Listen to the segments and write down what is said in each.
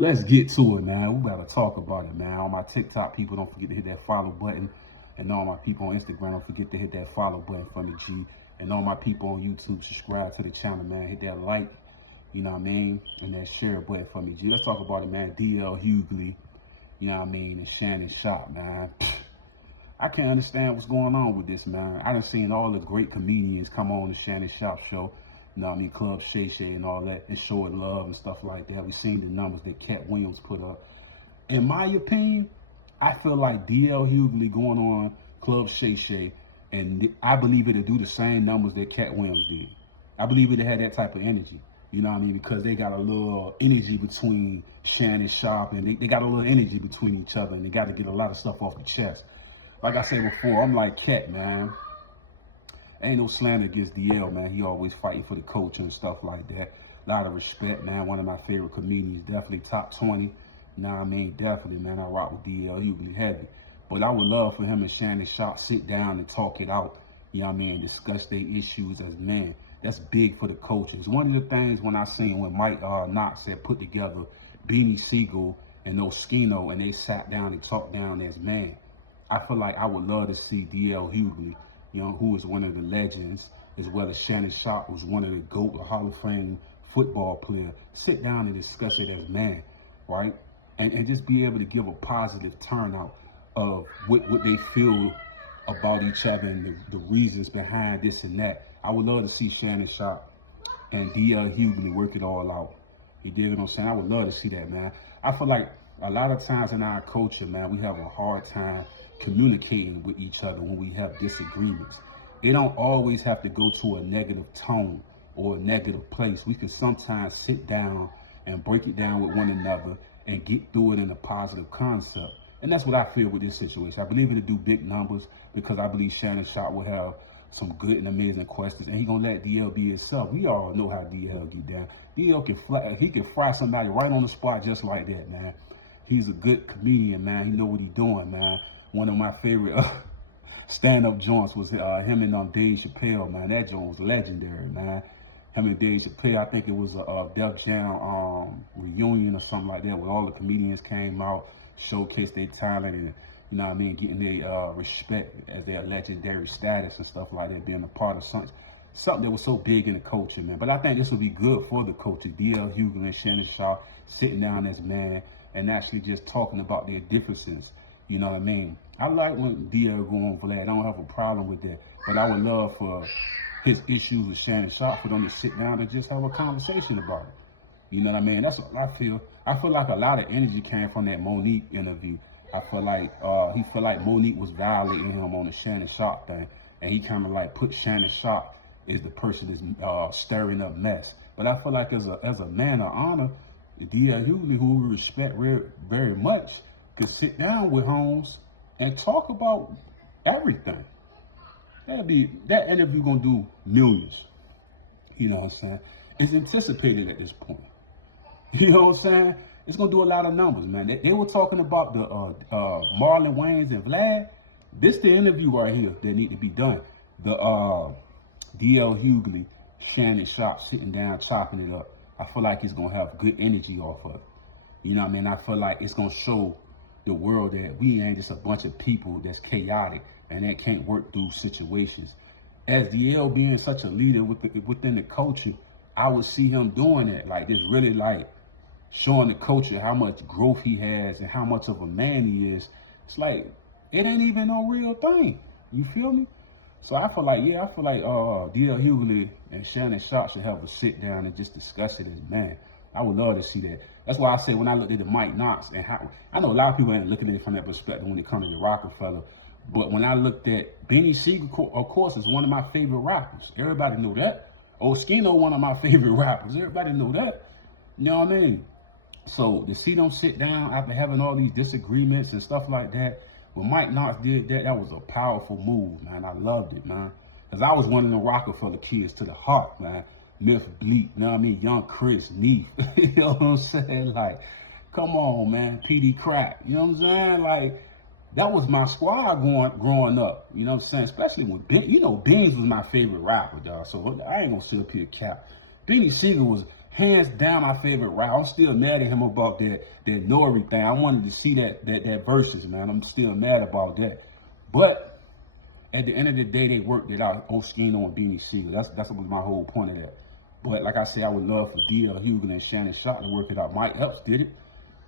let's get to it, man. We gotta talk about it, man. All my TikTok people, don't forget to hit that follow button. And all my people on Instagram, don't forget to hit that follow button for me, G. And all my people on YouTube, subscribe to the channel, man. Hit that like, you know what I mean? And that share button for me, G. Let's talk about it, man. DL Hughley, you know what I mean? And Shannon Sharpe, man. I can't understand what's going on with this, man. I done seen all the great comedians come on the Shannon Sharpe show. You know what I mean? Club Shay Shay and all that, and show it love and stuff like that. We've seen the numbers that Cat Williams put up. In my opinion, I feel like DL Hughley going on Club Shay Shay, and I believe it'll do the same numbers that Cat Williams did. I believe it'll have that type of energy. You know what I mean? Because they got a little energy between Shannon Sharpe, and they got a little energy between each other, and they got to get a lot of stuff off the chest. Like I said before, I'm like Cat, man. Ain't no slander against DL, man. He always fighting for the culture and stuff like that. A lot of respect, man. One of my favorite comedians, definitely top 20. You know what I mean? Definitely, man. I rock with DL Hughley heavy. But I would love for him and Shannon Sharpe sit down and talk it out. You know what I mean? Discuss their issues as men. That's big for the culture. It's one of the things when I seen when Mike Knox had put together Beanie Siegel and Oskino, and they sat down and talked down as men. I feel like I would love to see DL Hughley, you know, who is one of the legends, as well as Shannon Sharpe, who's one of the GOAT, the Hall of Fame football player, sit down and discuss it as man, right? And just be able to give a positive turnout of what they feel about each other and the reasons behind this and that. I would love to see Shannon Sharpe and DL Hughley work it all out. You dig what I'm saying? I would love to see that, man. I feel like a lot of times in our culture, man, we have a hard time communicating with each other when we have disagreements. It don't always have to go to a negative tone or a negative place. We can sometimes sit down and break it down with one another and get through it in a positive concept. And that's what I feel with this situation. I believe it'll do big numbers because I believe Shannon Sharpe will have some good and amazing questions, and he gonna let DL be himself. We all know how DL get down. DL can fry somebody right on the spot just like that, man. He's a good comedian, man. He know what he's doing, man. One of my favorite stand-up joints was him and Dave Chappelle, man. That joint was legendary, man. Him and Dave Chappelle, I think it was a Def Jam reunion or something like that, where all the comedians came out, showcased their talent, and you know what I mean, getting their respect as their legendary status and stuff like that, being a part of something that was so big in the culture, man. But I think this would be good for the culture. DL Hughley and Shannon Sharpe sitting down as man and actually just talking about their differences. You know what I mean? I like when DL go on for that. I don't have a problem with that. But I would love for his issues with Shannon Sharpe for them to sit down and just have a conversation about it. You know what I mean? That's what I feel. I feel like a lot of energy came from that Monique interview. I feel like he felt like Monique was violating him on the Shannon Sharpe thing. And he kind of like put Shannon Sharpe as the person that's stirring up mess. But I feel like as a man of honor, DL Hughley, who we respect very much, could sit down with Holmes and talk about everything. That interview gonna do millions. You know what I'm saying? It's anticipated at this point. You know what I'm saying? It's gonna do a lot of numbers, man. They were talking about the Marlon Wayans and Vlad. This the interview right here that need to be done. The DL Hughley, Shannon Sharpe sitting down, chopping it up. I feel like it's gonna have good energy off of it. You know what I mean? I feel like it's gonna show the world that we ain't just a bunch of people that's chaotic and that can't work through situations. As DL being such a leader within the culture, I would see him doing that, like just really like showing the culture how much growth he has and how much of a man he is. It's like, it ain't even no real thing. You feel me? So I feel like, DL Hughley and Shannon Sharpe should have a sit down and just discuss it as man. I would love to see that. That's why I said when I looked at the Mike Knox and how, I know a lot of people ain't looking at it from that perspective when it comes to the Rockefeller, but when I looked at Beanie Siegel, of course, is one of my favorite rappers. Everybody know that. Oskino, one of my favorite rappers. Everybody know that. You know what I mean? So to see them sit down after having all these disagreements and stuff like that, when Mike Knox did that, that was a powerful move, man. I loved it, man. Because I was one of the Rockefeller kids to the heart, man. Myth Bleak, you know what I mean? Young Chris, Neef, you know what I'm saying? Like, come on, man. PD Crack, you know what I'm saying? Like, that was my squad growing up, you know what I'm saying? Especially with Beans was my favorite rapper, dog. So I ain't gonna sit up here cap. Beanie Siegel was hands down my favorite rapper. I'm still mad at him about that Nori thing. I wanted to see that verses, man. I'm still mad about that. But at the end of the day, they worked it out. Oskino and Beanie Siegel. That's what my whole point of that. But like I said, I would love for DL Hughley and Shannon Sharpe to work it out. Mike Epps did it.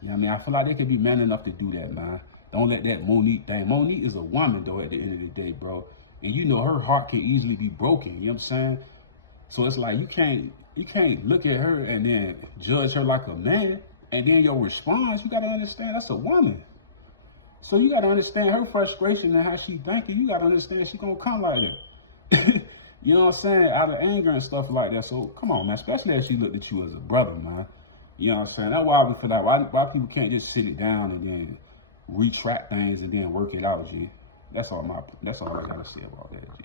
You know what I mean? I feel like they could be man enough to do that, man. Don't let that Monique thing. Monique is a woman, though, at the end of the day, bro. And you know her heart can easily be broken. You know what I'm saying? So it's like you can't look at her and then judge her like a man. And then your response, you got to understand that's a woman. So you got to understand her frustration and how she thinking. You got to understand she going to come like that. You know what I'm saying? Out of anger and stuff like that. So come on, man. Especially if she looked at you as a brother, man. You know what I'm saying? That's why we feel like why people can't just sit it down and then retract things and then work it out, G. That's all I gotta say about that, G.